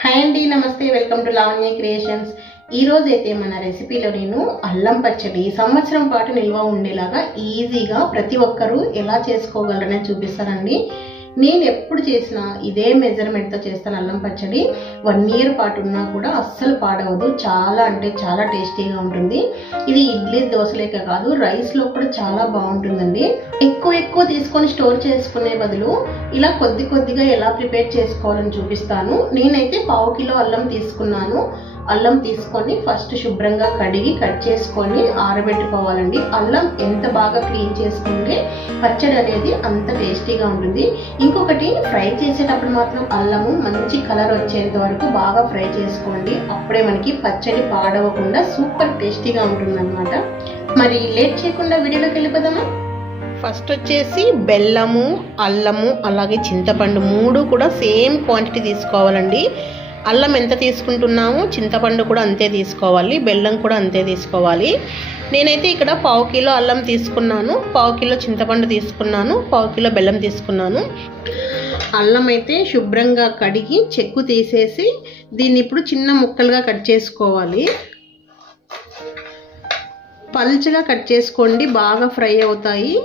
Hi అండి, నమస్తే. Welcome to Lavanya creations. ఈ రోజు అయితే మన రెసిపీలో నేను అల్లం పచ్చడి సంవత్సరం పాటు నిల్వ ఉండేలాగా ఈజీగా ప్రతి ఒక్కరూ ఎలా చేసుకోగలరని చూపిస్తానండి. నేను ఎప్పుడు చేసినా ఇదే మెజర్మెంట్తో చేస్తాను. అల్లం పచ్చడి 1 year పాటు ఉన్నా కూడా అస్సలు పాడవదు. చాలా అంటే చాలా టేస్టీగా ఉంటుంది. ఇది ఇడ్లీ దోశలేక కాదు, రైస్లో కూడా చాలా బాగుంటుందండి. ఎక్కువ తీసుకొని స్టోర్ చేసుకునే బదులు ఇలా కొద్దిగా ఎలా ప్రిపేర్ చేసుకోవాలని చూపిస్తాను. నేనైతే 1/2 kilo అల్లం తీసుకున్నాను. అల్లం తీసుకొని ఫస్ట్ శుభ్రంగా కడిగి కట్ చేసుకొని ఆరబెట్టుకోవాలండి. అల్లం ఎంత బాగా క్లీన్ చేసుకుంటే పచ్చడి అనేది అంత టేస్టీగా ఉంటుంది. ఇంకొకటి, ఫ్రై చేసేటప్పుడు మాత్రం అల్లము మంచి కలర్ వచ్చేంత వరకు బాగా ఫ్రై చేసుకోండి. అప్పుడే మనకి పచ్చడి పాడవకుండా సూపర్ టేస్టీగా ఉంటుందన్నమాట. మరి లేట్ చేయకుండా వీడియోలోకి వెళ్ళిపోదామా? ఫస్ట్ వచ్చేసి బెల్లము, అల్లము, అలాగే చింతపండు 3 కూడా సేమ్ క్వాంటిటీ తీసుకోవాలండి. అల్లం ఎంత తీసుకుంటున్నాము, చింతపండు కూడా అంతే తీసుకోవాలి, బెల్లం కూడా అంతే తీసుకోవాలి. నేనైతే ఇక్కడ 1/2 kilo అల్లం తీసుకున్నాను, 1/2 kilo చింతపండు తీసుకున్నాను, 1/2 kilo బెల్లం తీసుకున్నాను. అల్లం అయితే శుభ్రంగా కడిగి చెక్కు తీసేసి దీన్ని ఇప్పుడు చిన్న ముక్కలుగా కట్ చేసుకోవాలి. పల్చగా కట్ చేసుకోండి, బాగా ఫ్రై అవుతాయి.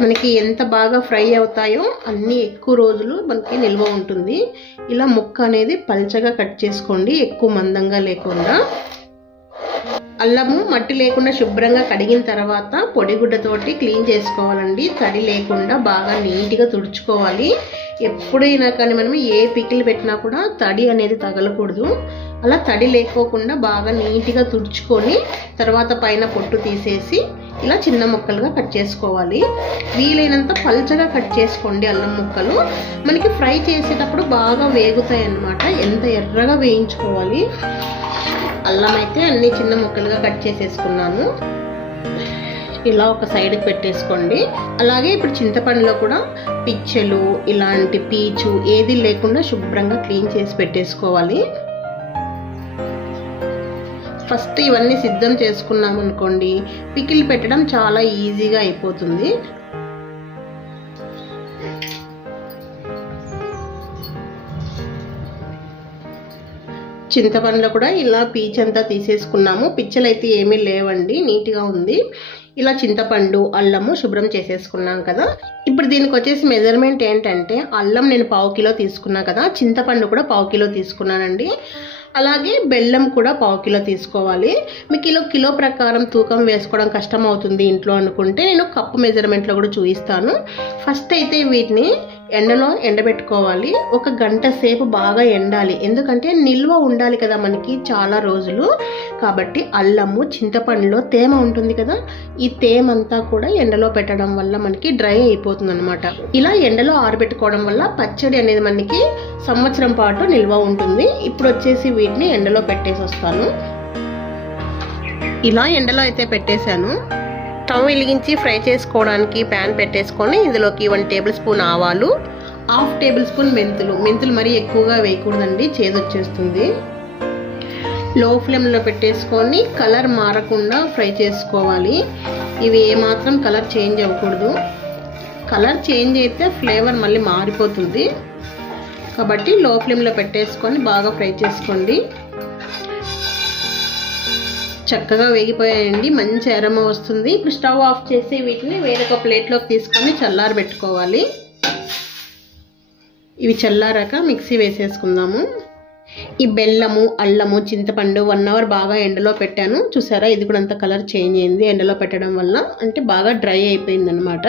మనకి ఎంత బాగా ఫ్రై అవుతాయో అన్ని ఎక్కువ రోజులు మనకి నిల్వ ఉంటుంది. ఇలా ముక్క అనేది పల్చగా కట్ చేసుకోండి, ఎక్కువ మందంగా లేకుండా. అల్లము మట్టి లేకుండా శుభ్రంగా కడిగిన తర్వాత పొడిగుడ్డతోటి క్లీన్ చేసుకోవాలండి. తడి లేకుండా బాగా నీట్గా తుడుచుకోవాలి. ఎప్పుడైనా కానీ మనం ఏ పికిల్ పెట్టినా కూడా తడి అనేది తగలకూడదు. అలా తడి లేకోకుండా బాగా నీట్గా తుడుచుకొని తర్వాత పైన పొట్టు తీసేసి ఇలా చిన్న ముక్కలుగా కట్ చేసుకోవాలి. వీలైనంత పల్చగా కట్ చేసుకోండి. అల్లం ముక్కలు మనకి ఫ్రై చేసేటప్పుడు బాగా వేగుతాయి అన్నమాట. ఎంత ఎర్రగా వేయించుకోవాలి. అల్లం అయితే అన్ని చిన్న ముక్కలుగా కట్ చేసేసుకున్నాను. ఇలా ఒక సైడ్కి పెట్టేసుకోండి. అలాగే ఇప్పుడు చింతపండులో కూడా పిచ్చెలు, ఇలాంటి పీచు ఏది లేకుండా శుభ్రంగా క్లీన్ చేసి పెట్టేసుకోవాలి. ఫస్ట్ ఇవన్నీ సిద్ధం చేసుకున్నాం అనుకోండి, పికిల్ పెట్టడం చాలా ఈజీగా అయిపోతుంది. చింతపండులో కూడా ఇలా పీచంతా తీసేసుకున్నాము. పిచ్చలు అయితే ఏమీ లేవండి, నీట్గా ఉంది. ఇలా చింతపండు, అల్లము శుభ్రం చేసేసుకున్నాం కదా. ఇప్పుడు దీనికి వచ్చేసి మెజర్మెంట్ ఏంటంటే, అల్లం నేను 1/2 kilo తీసుకున్నా కదా, చింతపండు కూడా 1/2 kilo తీసుకున్నానండి. అలాగే బెల్లం కూడా 1/2 kilo తీసుకోవాలి. మీకు కిలో ప్రకారం తూకం వేసుకోవడం కష్టం అవుతుంది ఇంట్లో అనుకుంటే నేను కప్పు మెజర్మెంట్లో కూడా చూపిస్తాను. ఫస్ట్ అయితే వీటిని ఎండలో ఎండబెట్టుకోవాలి. 1 గంట సేపు బాగా ఎండాలి. ఎందుకంటే నిల్వ ఉండాలి కదా మనకి చాలా రోజులు. కాబట్టి అల్లము, చింతపండులో తేమ ఉంటుంది కదా, ఈ తేమ అంతా కూడా ఎండలో పెట్టడం వల్ల మనకి డ్రై అయిపోతుంది అనమాట. ఇలా ఎండలో ఆరబెట్టుకోవడం వల్ల పచ్చడి అనేది మనకి సంవత్సరం పాటు నిల్వ ఉంటుంది. ఇప్పుడు వచ్చేసి వీటిని ఎండలో పెట్టేసి వస్తాను. ఇలా ఎండలో అయితే పెట్టేశాను. స్టవ్ వెలిగించి ఫ్రై చేసుకోవడానికి ప్యాన్ పెట్టేసుకొని ఇందులోకి 1 tablespoon ఆవాలు, 1/2 tablespoon మెంతులు మరీ ఎక్కువగా వేయకూడదండి, చేదు వచ్చేస్తుంది. లో ఫ్లేమ్లో పెట్టేసుకొని కలర్ మారకుండా ఫ్రై చేసుకోవాలి. ఇవి ఏమాత్రం కలర్ చేంజ్ అవ్వకూడదు. కలర్ చేంజ్ అయితే ఫ్లేవర్ మళ్ళీ మారిపోతుంది. కాబట్టి లో ఫ్లేమ్లో పెట్టేసుకొని బాగా ఫ్రై చేసుకోండి. చక్కగా వేగిపోయాయండి, మంచి అరోమా వస్తుంది. ఇప్పుడు స్టవ్ ఆఫ్ చేసి వీటిని వేరొక ప్లేట్లోకి తీసుకొని చల్లారబెట్టుకోవాలి. ఇవి చల్లారాక మిక్సీ వేసేసుకుందాము. ఈ బెల్లము, అల్లము, చింతపండు 1 hour బాగా ఎండలో పెట్టాను. చూసారా, ఇది కూడా అంత కలర్ చేంజ్ అయింది ఎండలో పెట్టడం వల్ల. అంటే బాగా డ్రై అయిపోయింది అనమాట.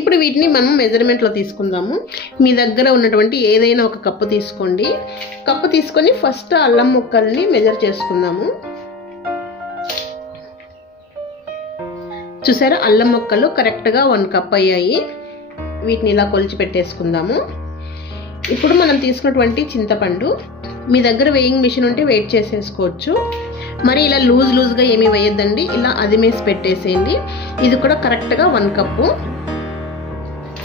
ఇప్పుడు వీటిని మనం మెజర్మెంట్లో తీసుకుందాము. మీ దగ్గర ఉన్నటువంటి ఏదైనా 1 కప్పు తీసుకోండి. కప్పు తీసుకొని ఫస్ట్ అల్లం ముక్కల్ని మెజర్ చేసుకుందాము. చూసారా, అల్లం ముక్కలు కరెక్ట్గా 1 cup అయ్యాయి. వీటిని ఇలా కొలిచి పెట్టేసుకుందాము. ఇప్పుడు మనం తీసుకున్నటువంటి చింతపండు, మీ దగ్గర వెయింగ్ మిషన్ ఉంటే వెయిట్ చేసేసుకోవచ్చు. మరి ఇలా లూజ్గా ఏమీ వేయొద్దండి, ఇలా అదిమేసి పెట్టేసేయండి. ఇది కూడా కరెక్ట్గా 1 cup.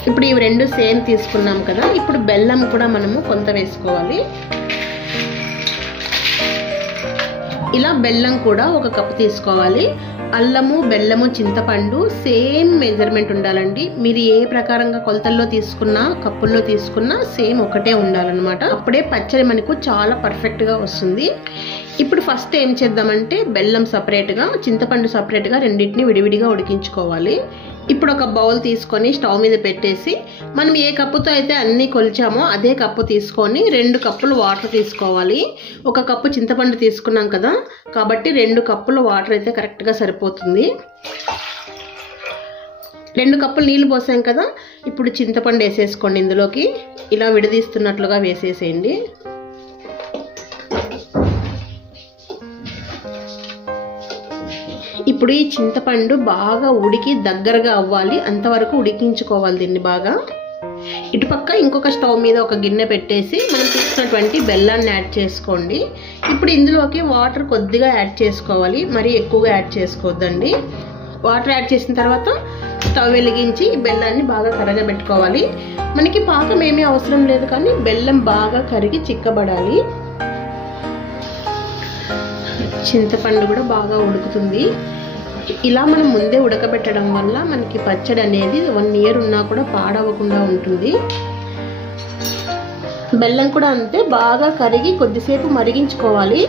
ఇప్పుడు ఇవి 2 సేమ్ తీసుకున్నాం కదా. ఇప్పుడు బెల్లం కూడా మనము కొంత వేసుకోవాలి. ఇలా బెల్లం కూడా 1 cup తీసుకోవాలి. అల్లము, బెల్లము, చింతపండు సేమ్ మెజర్మెంట్ ఉండాలండి. మీరు ఏ ప్రకారంగా కొలతల్లో తీసుకున్నా, కప్పుల్లో తీసుకున్నా సేమ్ ఒకటే ఉండాలన్నమాట. అప్పుడే పచ్చడి మనకు చాలా పర్ఫెక్ట్గా వస్తుంది. ఇప్పుడు ఫస్ట్ ఏం చేద్దామంటే బెల్లం సపరేట్గా, చింతపండు సపరేట్గా రెండింటిని విడివిడిగా ఉడికించుకోవాలి. ఇప్పుడు ఒక బౌల్ తీసుకొని స్టవ్ మీద పెట్టేసి మనం ఏ కప్పుతో అయితే అన్నీ కొలిచామో అదే కప్పు తీసుకొని 2 కప్పులు వాటర్ తీసుకోవాలి. 1 కప్పు చింతపండు తీసుకున్నాం కదా, కాబట్టి 2 కప్పుల వాటర్ అయితే కరెక్ట్గా సరిపోతుంది. 2 కప్పులు నీళ్ళు పోసాం కదా, ఇప్పుడు చింతపండు వేసేసుకోండి. ఇందులోకి ఇలా విడదీస్తున్నట్లుగా వేసేసేయండి. ఇప్పుడు ఈ చింతపండు బాగా ఉడికి దగ్గరగా అవ్వాలి, అంతవరకు ఉడికించుకోవాలి దీన్ని బాగా. ఇటుపక్క ఇంకొక స్టవ్ మీద ఒక గిన్నె పెట్టేసి మనం తీసుకున్నటువంటి బెల్లాన్ని యాడ్ చేసుకోండి. ఇప్పుడు ఇందులోకి వాటర్ కొద్దిగా యాడ్ చేసుకోవాలి, మరీ ఎక్కువగా యాడ్ చేసుకోవద్దండి. వాటర్ యాడ్ చేసిన తర్వాత స్టవ్ వెలిగించి బెల్లాన్ని బాగా కరగబెట్టుకోవాలి. మనకి పాకం ఏమీ అవసరం లేదు, కానీ బెల్లం బాగా కరిగి చిక్కబడాలి. చింతపండు కూడా బాగా ఉడుకుతుంది. ఇలా మనం ముందే ఉడకబెట్టడం వల్ల మనకి పచ్చడి అనేది 1 ఇయర్ ఉన్నా కూడా పాడవకుండా ఉంటుంది. బెల్లం కూడా అంతే, బాగా కరిగి కొద్దిసేపు మరిగించుకోవాలి.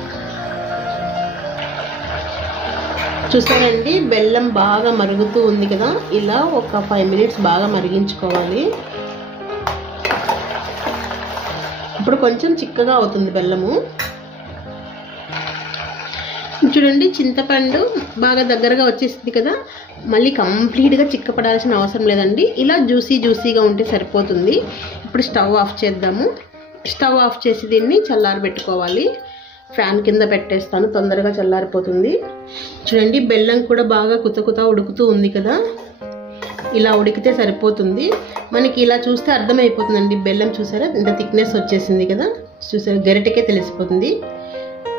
చూసారండి, బెల్లం బాగా మరుగుతూ ఉంది కదా, ఇలా ఒక 5 మినిట్స్ బాగా మరిగించుకోవాలి. ఇప్పుడు కొంచెం చిక్కగా అవుతుంది బెల్లము. చూడండి, చింతపండు బాగా దగ్గరగా వచ్చేసింది కదా, మళ్ళీ కంప్లీట్గా చిక్కపడాల్సిన అవసరం లేదండి. ఇలా జ్యూసీగా ఉంటే సరిపోతుంది. ఇప్పుడు స్టవ్ ఆఫ్ చేద్దాము. స్టవ్ ఆఫ్ చేసి దీన్ని చల్లారబెట్టుకోవాలి. ఫ్యాన్ కింద పెట్టేస్తాను, తొందరగా చల్లారిపోతుంది. చూడండి, బెల్లం కూడా బాగా కుత ఉడుకుతూ ఉంది కదా, ఇలా ఉడికితే సరిపోతుంది. మనకి ఇలా చూస్తే అర్థమైపోతుందండి. బెల్లం చూసారా ఇంత థిక్నెస్ వచ్చేసింది కదా, చూసారా గరిటెకే తెలిసిపోతుంది.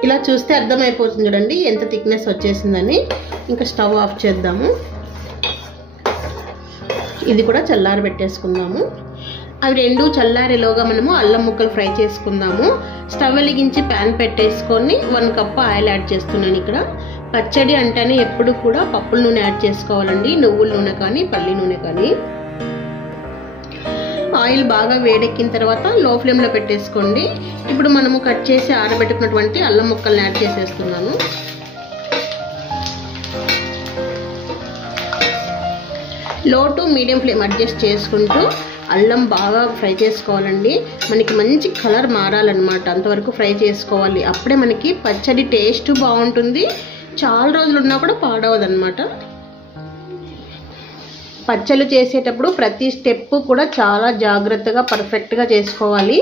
ఇలా చూస్తే అర్థమైపోతుంది చూడండి ఎంత థిక్నెస్ వచ్చేసిందని. ఇంకా స్టవ్ ఆఫ్ చేద్దాము. ఇది కూడా చల్లారి పెట్టేసుకుందాము. అవి 2 చల్లారేలోగా మనము అల్లం ముక్కలు ఫ్రై చేసుకుందాము. స్టవ్ వెలిగించి ప్యాన్ పెట్టేసుకొని 1 కప్ ఆయిల్ యాడ్ చేస్తున్నాను. ఇక్కడ పచ్చడి అంటేనే ఎప్పుడు కూడా పప్పుల నూనె యాడ్ చేసుకోవాలండి, నువ్వుల నూనె కానీ పల్లి నూనె కానీ. ఆయిల్ బాగా వేడెక్కిన తర్వాత లో ఫ్లేమ్లో పెట్టేసుకోండి. ఇప్పుడు మనము కట్ చేసి ఆరబెట్టుకున్నటువంటి అల్లం ముక్కల్ని యాడ్ చేసేస్తున్నాను. లో టు మీడియం ఫ్లేమ్ అడ్జస్ట్ చేసుకుంటూ అల్లం బాగా ఫ్రై చేసుకోవాలండి. మనకి మంచి కలర్ మారాలన్నమాట, అంతవరకు ఫ్రై చేసుకోవాలి. అప్పుడే మనకి పచ్చడి టేస్ట్ బాగుంటుంది, చాలా రోజులు ఉన్నా కూడా పాడవదన్నమాట. పచ్చళ్ళు చేసేటప్పుడు ప్రతి స్టెప్ కూడా చాలా జాగ్రత్తగా పర్ఫెక్ట్గా చేసుకోవాలి.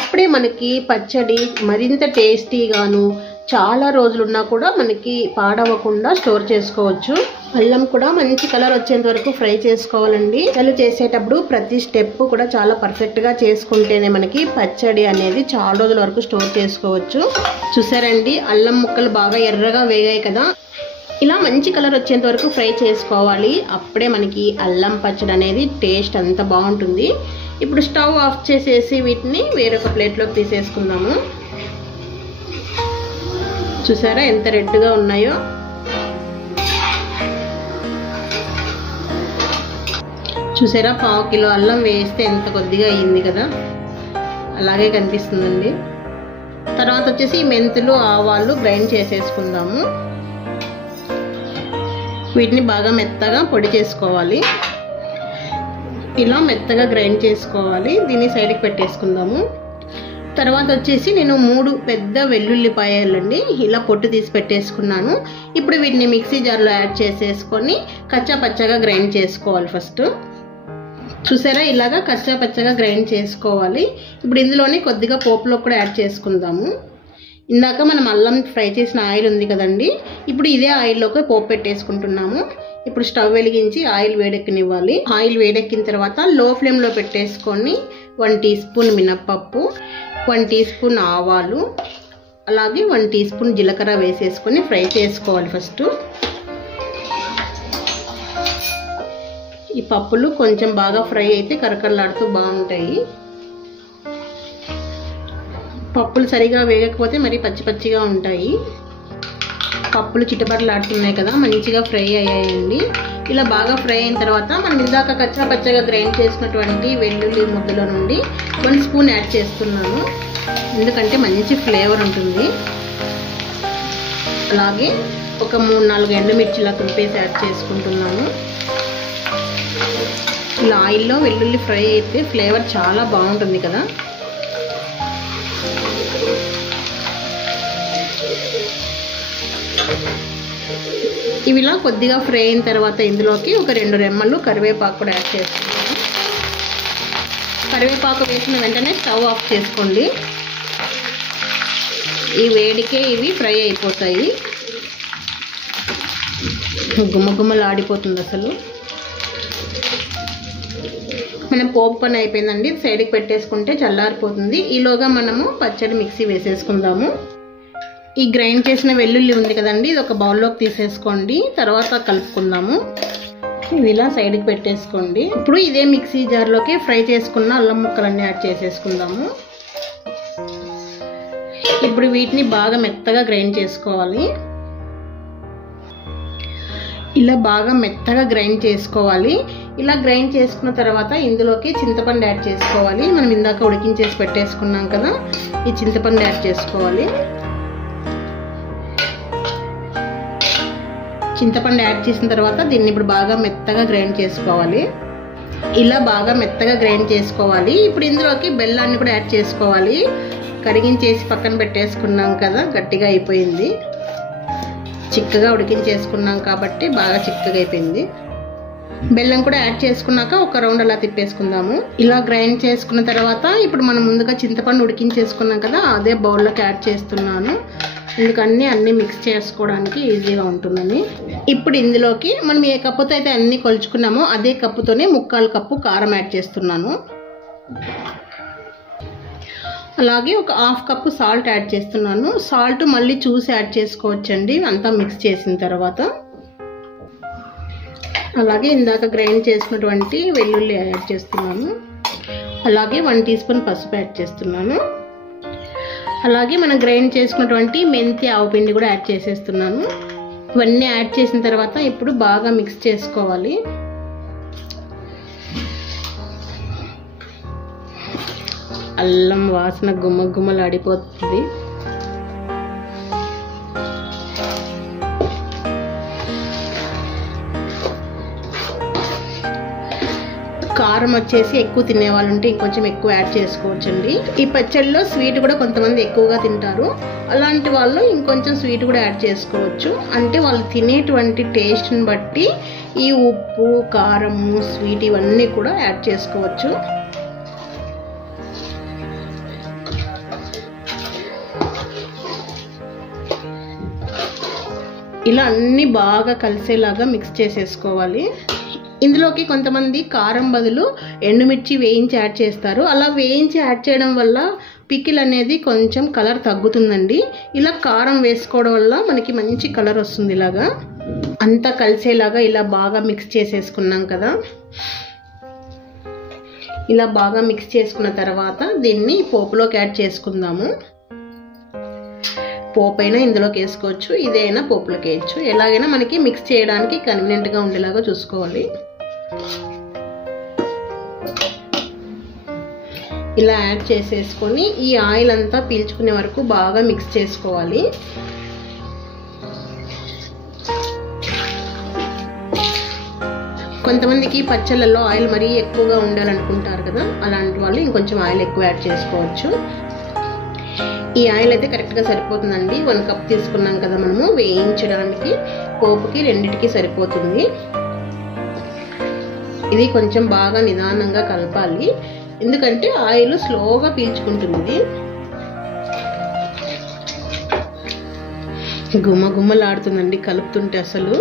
అప్పుడే మనకి పచ్చడి మరింత టేస్టీగాను చాలా రోజులున్నా కూడా మనకి పాడవకుండా స్టోర్ చేసుకోవచ్చు. అల్లం కూడా మంచి కలర్ వచ్చేంత వరకు ఫ్రై చేసుకోవాలండి. పచ్చళ్ళు చేసేటప్పుడు ప్రతి స్టెప్ కూడా చాలా పర్ఫెక్ట్గా చేసుకుంటేనే మనకి పచ్చడి అనేది చాలా రోజుల వరకు స్టోర్ చేసుకోవచ్చు. చూసారండి, అల్లం ముక్కలు బాగా ఎర్రగా వేగాయి కదా, ఇలా మంచి కలర్ వచ్చేంత వరకు ఫ్రై చేసుకోవాలి. అప్పుడే మనకి అల్లం పచ్చడి అనేది టేస్ట్ అంత బాగుంటుంది. ఇప్పుడు స్టవ్ ఆఫ్ చేసేసి వీటిని వేరొక ప్లేట్లోకి తీసేసుకుందాము. చూసారా ఎంత రెడ్గా ఉన్నాయో. చూసారా, 1/4 కిలో అల్లం వేస్తే ఎంత కొద్దిగా అయ్యింది కదా, అలాగే కనిపిస్తుందండి. తర్వాత వచ్చేసి మెంతులు, ఆవాలు గ్రైండ్ చేసేసుకుందాము. వీటిని బాగా మెత్తగా పొడి చేసుకోవాలి. ఇలా మెత్తగా గ్రైండ్ చేసుకోవాలి. దీన్ని సైడ్కి పెట్టేసుకుందాము. తర్వాత వచ్చేసి నేను 3 పెద్ద వెల్లుల్లిపాయలండి ఇలా పొట్టు తీసి పెట్టేసుకున్నాను. ఇప్పుడు వీటిని మిక్సీ జార్లో యాడ్ చేసేసుకొని కచ్చా పచ్చగా గ్రైండ్ చేసుకోవాలి. ఫస్ట్ చూసారా, ఇలాగా కచ్చా పచ్చగా గ్రైండ్ చేసుకోవాలి. ఇప్పుడు ఇందులోనే కొద్దిగా పోపులో కూడా యాడ్ చేసుకుందాము. ఇందాక మనం అల్లం ఫ్రై చేసిన ఆయిల్ ఉంది కదండి, ఇప్పుడు ఇదే ఆయిల్లోకి పోపు పెట్టేసుకుంటున్నాము. ఇప్పుడు స్టవ్ వెలిగించి ఆయిల్ వేడెక్కనివ్వాలి. ఆయిల్ వేడెక్కిన తర్వాత లో ఫ్లేమ్లో పెట్టేసుకొని 1 టీ స్పూన్ మినప్పప్పు, 1 టీ స్పూన్ ఆవాలు, అలాగే 1 టీ స్పూన్ జీలకర్ర వేసేసుకొని ఫ్రై చేసుకోవాలి. ఫస్ట్ ఈ పప్పులు కొంచెం బాగా ఫ్రై అయితే కరకరలాడుతూ బాగుంటాయి. పప్పులు సరిగా వేగకపోతే మరి పచ్చి పచ్చిగా ఉంటాయి. పప్పులు చిటపటలాడుతున్నాయి కదా, మంచిగా ఫ్రై అయ్యాయండి. ఇలా బాగా ఫ్రై అయిన తర్వాత మనం ఇందాక కచ్చా పచ్చగా గ్రైండ్ చేసినటువంటి వెల్లుల్లి ముద్దల నుండి 1 స్పూన్ యాడ్ చేస్తున్నాను, ఎందుకంటే మంచి ఫ్లేవర్ ఉంటుంది. అలాగే ఒక 3-4 ఎండుమిర్చిలా తుంపేసి యాడ్ చేసుకుంటున్నాను. ఇలా ఆయిల్లో వెల్లుల్లి ఫ్రై అయితే ఫ్లేవర్ చాలా బాగుంటుంది కదా. ఇవిలా కొద్దిగా ఫ్రై అయిన తర్వాత ఇందులోకి ఒక 2 రెమ్మలు కరివేపాకు కూడా యాడ్ చేస్తున్నాను. కరివేపాకు వేసిన వెంటనే స్టవ్ ఆఫ్ చేసుకోండి, ఈ వేడికే ఇవి ఫ్రై అయిపోతాయి. గుమ్మగుమ్మలు ఆడిపోతుంది అసలు. మన పోపు పని అయిపోయిందండి, సైడ్కి పెట్టేసుకుంటే చల్లారిపోతుంది. ఈలోగా మనము పచ్చడి మిక్సీ వేసేసుకుందాము. ఈ గ్రైండ్ చేసిన వెల్లుల్లి ఉంది కదండి, ఇది ఒక బౌల్లోకి తీసేసుకోండి, తర్వాత కలుపుకుందాము. ఇది ఇలా సైడ్కి పెట్టేసుకోండి. ఇప్పుడు ఇదే మిక్సీ జార్లోకి ఫ్రై చేసుకున్న అల్లం ముక్కలన్నీ యాడ్ చేసేసుకుందాము. ఇప్పుడు వీటిని బాగా మెత్తగా గ్రైండ్ చేసుకోవాలి. ఇలా బాగా మెత్తగా గ్రైండ్ చేసుకోవాలి. ఇలా గ్రైండ్ చేసుకున్న తర్వాత ఇందులోకి చింతపండు యాడ్ చేసుకోవాలి. మనం ఇందాక ఉడికించేసి పెట్టేసుకున్నాం కదా, ఈ చింతపండు యాడ్ చేసుకోవాలి. చింతపండు యాడ్ చేసిన తర్వాత దీన్ని ఇప్పుడు బాగా మెత్తగా గ్రైండ్ చేసుకోవాలి. ఇలా బాగా మెత్తగా గ్రైండ్ చేసుకోవాలి. ఇప్పుడు ఇందులోకి బెల్లాన్ని కూడా యాడ్ చేసుకోవాలి. కరిగించేసి పక్కన పెట్టేసుకున్నాం కదా, గట్టిగా అయిపోయింది. చిక్కగా ఉడికించేసుకున్నాం కాబట్టి బాగా చిక్కగా అయిపోయింది. బెల్లం కూడా యాడ్ చేసుకున్నాక ఒక రౌండ్ అలా తిప్పేసుకుందాము. ఇలా గ్రైండ్ చేసుకున్న తర్వాత ఇప్పుడు మనం ముందుగా చింతపండు ఉడికించేసుకున్నాం కదా, అదే బౌల్లోకి యాడ్ చేస్తున్నాను, ఎందుకని అన్నీ మిక్స్ చేసుకోవడానికి ఈజీగా ఉంటుందని. ఇప్పుడు ఇందులోకి మనం ఏ కప్పుతో అయితే అన్నీ కొలుచుకున్నామో అదే కప్పుతోనే 1/4 కప్పు కారం యాడ్ చేస్తున్నాను. అలాగే ఒక 1/2 కప్పు సాల్ట్ యాడ్ చేస్తున్నాను. సాల్ట్ మళ్ళీ చూసి యాడ్ చేసుకోవచ్చండి అంతా మిక్స్ చేసిన తర్వాత. అలాగే ఇందాక గ్రైండ్ చేసినటువంటి వెల్లుల్లి యాడ్ చేస్తున్నాను. అలాగే 1 టీ స్పూన్ పసుపు యాడ్ చేస్తున్నాను. అలాగే మనం గ్రైండ్ చేసుకున్నటువంటి మెంతి ఆవపిండి కూడా యాడ్ చేసేస్తున్నాను. ఇవన్నీ యాడ్ చేసిన తర్వాత ఇప్పుడు బాగా మిక్స్ చేసుకోవాలి. అల్లం వాసన గుమ్మగుమ్మలాడిపోతుంది. కారం వచ్చేసి ఎక్కువ తినే వాళ్ళు ఉంటే ఇంకొంచెం ఎక్కువ యాడ్ చేసుకోవచ్చండి. ఈ పచ్చడిలో స్వీట్ కూడా కొంతమంది ఎక్కువగా తింటారు, అలాంటి వాళ్ళు ఇంకొంచెం స్వీట్ కూడా యాడ్ చేసుకోవచ్చు. అంటే వాళ్ళు తినేటువంటి టేస్ట్ని బట్టి ఈ ఉప్పు, కారము, స్వీట్ ఇవన్నీ కూడా యాడ్ చేసుకోవచ్చు. ఇలా అన్నీ బాగా కలిసేలాగా మిక్స్ చేసేసుకోవాలి. ఇందులోకి కొంతమంది కారం బదులు ఎండుమిర్చి వేయించి యాడ్ చేస్తారు. అలా వేయించి యాడ్ చేయడం వల్ల పికిల్ అనేది కొంచెం కలర్ తగ్గుతుందండి. ఇలా కారం వేసుకోవడం వల్ల మనకి మంచి కలర్ వస్తుంది. ఇలాగా అంతా కలిసేలాగా ఇలా బాగా మిక్స్ చేసేసుకున్నాం కదా. ఇలా బాగా మిక్స్ చేసుకున్న తర్వాత దీన్ని పోపులోకి యాడ్ చేసుకుందాము. పోపు అయినా ఇందులోకి వేసుకోవచ్చు, ఇదైనా పోపులోకి వేయచ్చు. ఎలాగైనా మనకి మిక్స్ చేయడానికి కన్వీనియంట్గా ఉండేలాగా చూసుకోవాలి. ఇలా యాడ్ చేసేసుకొని ఈ ఆయిల్ అంతా పీల్చుకునే వరకు బాగా మిక్స్ చేసుకోవాలి. కొంతమందికి పచ్చళ్ళల్లో ఆయిల్ మరీ ఎక్కువగా ఉండాలనుకుంటారు కదా, అలాంటి వాళ్ళు ఇంకొంచెం ఆయిల్ ఎక్కువ యాడ్ చేసుకోవచ్చు. ఈ ఆయిల్ అయితే కరెక్ట్గా సరిపోతుందండి. 1 కప్ తీసుకున్నాం కదా మనము వేయించడానికి, పోపుకి రెండిటికి సరిపోతుంది. ఇది కొంచెం బాగా నిదానంగా కలపాలి, ఎందుకంటే ఆయిల్ స్లోగా పీల్చుకుంటుంది. గుమ్మగుమ్మలాడుతుందండి కలుపుతుంటే అసలు.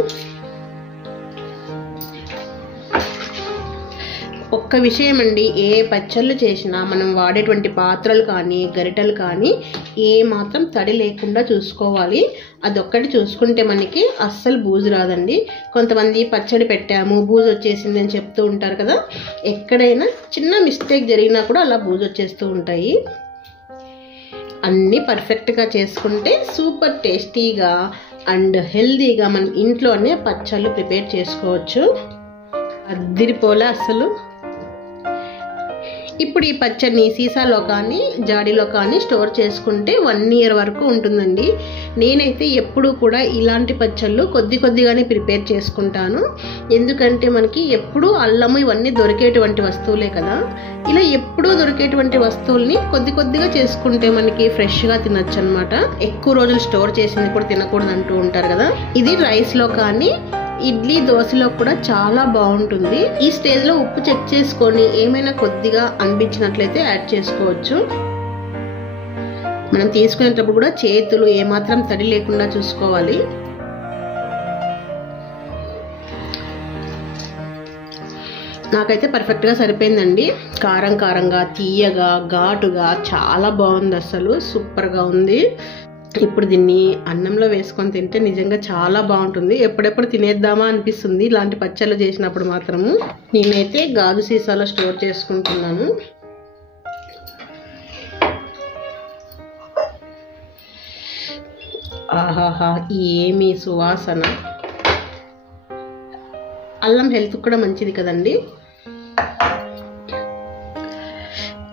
ఒక్క విషయం అండి, ఏ పచ్చళ్ళు చేసినా మనం వాడేటువంటి పాత్రలు కానీ గరిటెలు కానీ ఏ మాత్రం తడి లేకుండా చూసుకోవాలి. అదొక్కటి చూసుకుంటే మనకి అస్సలు బూజు రాదండి. కొంతమంది పచ్చడి పెట్టాము బూజు వచ్చేసింది అని చెప్తూ ఉంటారు కదా, ఎక్కడైనా చిన్న మిస్టేక్ జరిగినా కూడా అలా బూజు వచ్చేస్తూ ఉంటాయి. అన్నీ పర్ఫెక్ట్గా చేసుకుంటే సూపర్ టేస్టీగా అండ్ హెల్దీగా మనం ఇంట్లోనే పచ్చళ్ళు ప్రిపేర్ చేసుకోవచ్చు. అద్దిరిపోలే అసలు. ఇప్పుడు ఈ పచ్చడిని సీసాలో కానీ జాడీలో కానీ స్టోర్ చేసుకుంటే 1 year వరకు ఉంటుందండి. నేనైతే ఎప్పుడూ కూడా ఇలాంటి పచ్చళ్ళు కొద్దిగానే ప్రిపేర్ చేసుకుంటాను. ఎందుకంటే మనకి ఎప్పుడూ అల్లము ఇవన్నీ దొరికేటువంటి వస్తువులే కదా. ఇలా ఎప్పుడూ దొరికేటువంటి వస్తువుల్ని కొద్దిగా చేసుకుంటే మనకి ఫ్రెష్గా తినచ్చు అనమాట. ఎక్కువ రోజులు స్టోర్ చేసింది కూడా తినకూడదు అంటూ ఉంటారు కదా. ఇది రైస్లో కానీ ఇడ్లీ దోశలో కూడా చాలా బాగుంటుంది. ఈ స్టేజ్లో ఉప్పు చెక్ చేసుకొని ఏమైనా కొద్దిగా అనిపించినట్లయితే యాడ్ చేసుకోవచ్చు. మనం తీసుకునేటప్పుడు కూడా చేతులు ఏమాత్రం తడి లేకుండా చూసుకోవాలి. నాకైతే పర్ఫెక్ట్గా సరిపోయిందండి. కారంగా తీయగా ఘాటుగా చాలా బాగుంది, అసలు సూపర్గా ఉంది. ఇప్పుడు దీన్ని అన్నంలో వేసుకొని తింటే నిజంగా చాలా బాగుంటుంది. ఎప్పుడెప్పుడు తినేద్దామా అనిపిస్తుంది ఇలాంటి పచ్చళ్ళు చేసినప్పుడు మాత్రము. నేనైతే గాజు సీసాలో స్టోర్ చేసుకుంటున్నాను. ఆహాహా, ఏమి సువాసన. అల్లం హెల్త్ కూడా మంచిది కదండి.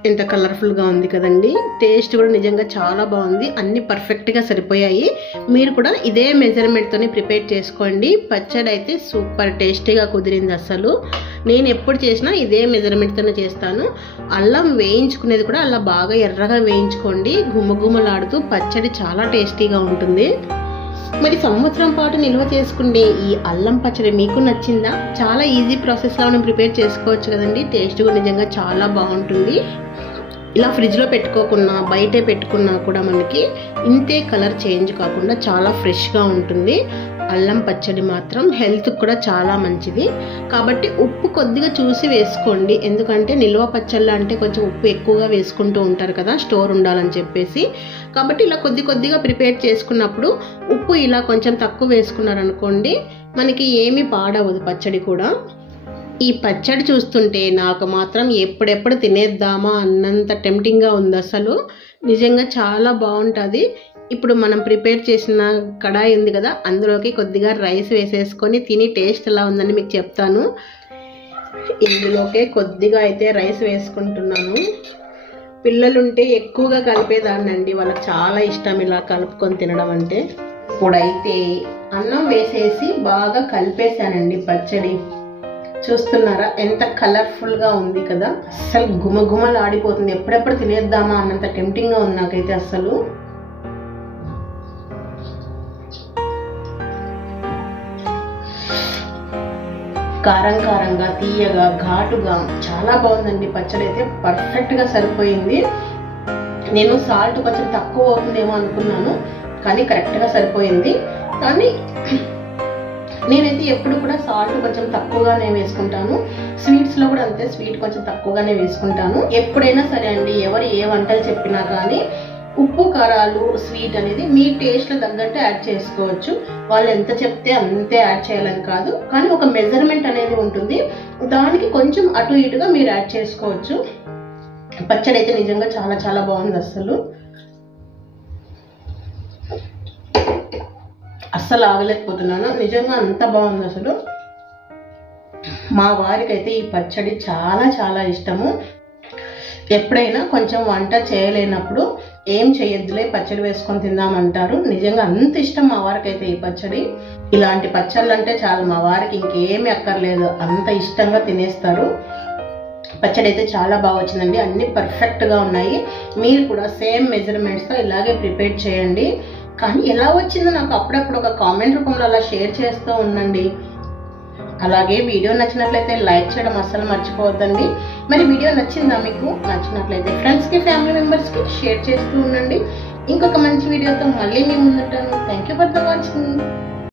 ఎంత కలర్ఫుల్గా ఉంది కదండి. టేస్ట్ కూడా నిజంగా చాలా బాగుంది. అన్నీ పర్ఫెక్ట్గా సరిపోయాయి. మీరు కూడా ఇదే మెజర్మెంట్తోనే ప్రిపేర్ చేసుకోండి. పచ్చడి అయితే సూపర్ టేస్టీగా కుదిరింది అసలు. నేను ఎప్పుడు చేసినా ఇదే మెజర్మెంట్తోనే చేస్తాను. అల్లం వేయించుకునేది కూడా అలా బాగా ఎర్రగా వేయించుకోండి. గుమ్మగుమ్మలాడుతూ పచ్చడి చాలా టేస్టీగా ఉంటుంది. మరి సంవత్సరం పాటు నిల్వ చేసుకునే ఈ అల్లం పచ్చడి మీకు నచ్చిందా? చాలా ఈజీ ప్రాసెస్లో మనం ప్రిపేర్ చేసుకోవచ్చు కదండి. టేస్ట్ కూడా నిజంగా చాలా బాగుంటుంది. ఇలా ఫ్రిడ్జ్లో పెట్టుకోకుండా బయటే పెట్టుకున్నా కూడా మనకి ఇంతే కలర్ చేంజ్ కాకుండా చాలా ఫ్రెష్గా ఉంటుంది. అల్లం పచ్చడి మాత్రం హెల్త్కి కూడా చాలా మంచిది. కాబట్టి ఉప్పు కొద్దిగా చూసి వేసుకోండి. ఎందుకంటే నిల్వ పచ్చళ్ళు అంటే కొంచెం ఉప్పు ఎక్కువగా వేసుకుంటూ ఉంటారు కదా, స్టోర్ ఉండాలని చెప్పేసి. కాబట్టి ఇలా కొద్దిగా ప్రిపేర్ చేసుకున్నప్పుడు ఉప్పు ఇలా కొంచెం తక్కువ వేసుకున్నారనుకోండి, మనకి ఏమీ పాడవదు పచ్చడి కూడా. ఈ పచ్చడి చూస్తుంటే నాకు మాత్రం ఎప్పుడెప్పుడు తినేద్దామా అన్నంత టెంప్టింగ్గా ఉంది అసలు. నిజంగా చాలా బాగుంటుంది. ఇప్పుడు మనం ప్రిపేర్ చేసిన కడాయి ఉంది కదా, అందులోకి కొద్దిగా రైస్ వేసేసుకొని తిని టేస్ట్ ఎలా ఉందని మీకు చెప్తాను. ఇందులోకే కొద్దిగా అయితే రైస్ వేసుకుంటున్నాను. పిల్లలుంటే ఎక్కువగా కలిపేదాన్నండి, వాళ్ళకి చాలా ఇష్టం ఇలా కలుపుకొని తినడం అంటే. ఇప్పుడైతే అన్నం వేసేసి బాగా కలిపేశానండి పచ్చడి. చూస్తున్నారా ఎంత కలర్ఫుల్గా ఉంది కదా. అస్సలు గుమగుమలు ఆడిపోతుంది. ఎప్పుడెప్పుడు తినేద్దామా అన్నంత టెంప్టింగ్గా ఉంది నాకైతే అస్సలు. కారంగా తీయగా ఘాటుగా చాలా బాగుందండి. పచ్చడి అయితే పర్ఫెక్ట్గా సరిపోయింది. నేను సాల్ట్ కొంచెం తక్కువ అవుతుందేమో అనుకున్నాను, కానీ కరెక్ట్గా సరిపోయింది. కానీ నేనైతే ఎప్పుడు కూడా సాల్ట్ కొంచెం తక్కువగానే వేసుకుంటాను. స్వీట్స్లో కూడా అంతే, స్వీట్ కొంచెం తక్కువగానే వేసుకుంటాను. ఎప్పుడైనా సరే అండి, ఎవరు ఏ వంటలు చెప్పినా కానీ ఉప్పు కారాలు స్వీట్ అనేది మీ టేస్ట్లో తగ్గట్టు యాడ్ చేసుకోవచ్చు. వాళ్ళు ఎంత చెప్తే అంతే యాడ్ చేయాలని కాదు, కానీ ఒక మెజర్మెంట్ అనేది ఉంటుంది. దానికి కొంచెం అటు ఇటుగా మీరు యాడ్ చేసుకోవచ్చు. పచ్చడి అయితే నిజంగా చాలా బాగుంది అసలు. అస్సలు ఆగలేకపోతున్నాను, నిజంగా అంత బాగుంది అసలు. మా వారికి అయితే ఈ పచ్చడి చాలా ఇష్టము. ఎప్పుడైనా కొంచెం వంట చేయలేనప్పుడు ఏం చేయొద్దులే పచ్చడి వేసుకొని తిందామంటారు. నిజంగా అంత ఇష్టం మా వారికి అయితే ఈ పచ్చడి. ఇలాంటి పచ్చళ్ళు అంటే చాలు, మా వారికి ఇంకేమీ అక్కర్లేదు, అంత ఇష్టంగా తినేస్తారు. పచ్చడి అయితే చాలా బాగా వచ్చిందండి. అన్ని పర్ఫెక్ట్గా ఉన్నాయి. మీరు కూడా సేమ్ మెజర్మెంట్స్తో ఇలాగే ప్రిపేర్ చేయండి. కానీ ఎలా వచ్చిందో నాకు అప్పుడప్పుడు ఒక కామెంట్ రూపంలో అలా షేర్ చేస్తూ ఉండండి. అలాగే వీడియో నచ్చినట్లయితే లైక్ చేయడం అస్సలు మర్చిపోవద్దండి. మరి వీడియో నచ్చిందా మీకు? నచ్చినట్లయితే ఫ్రెండ్స్కి ఫ్యామిలీ మెంబర్స్కి షేర్ చేస్తూ ఉండండి. ఇంకొక మంచి వీడియోతో మళ్ళీ మీ ముందుంటాను. Thank you for the watching.